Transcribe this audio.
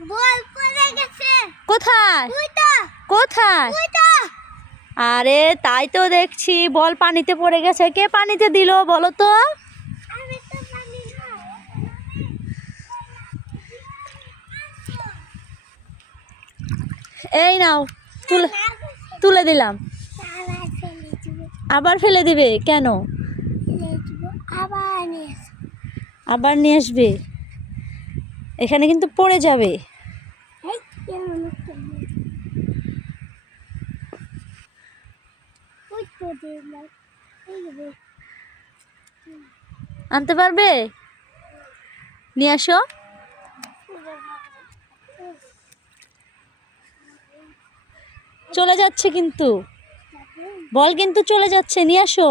বল পড়ে গেছে। কোথায়? ওইটা কোথায়? ওইটা। আরে তাই তো দেখছি, বল পানিতে পড়ে গেছে। কে পানিতে দিল বলো তো? আমি তো পানি না। এই নাও, তুলে তুলে দিলাম। আবার ফেলে দিব। আবার ফেলে দিবে কেন? ফেলে দিব আবার নিয়ে আসবো। আবার নিয়ে আসবে? এখানে কিন্তু পড়ে যাবে। এই কেমন একটা নিয়ে। ওই তো দিলাম। এই যে আনতে পারবে? নিয়ে আসো। চলে যাচ্ছে কিন্তু, বল কিন্তু চলে যাচ্ছে, নিয়ে আসো।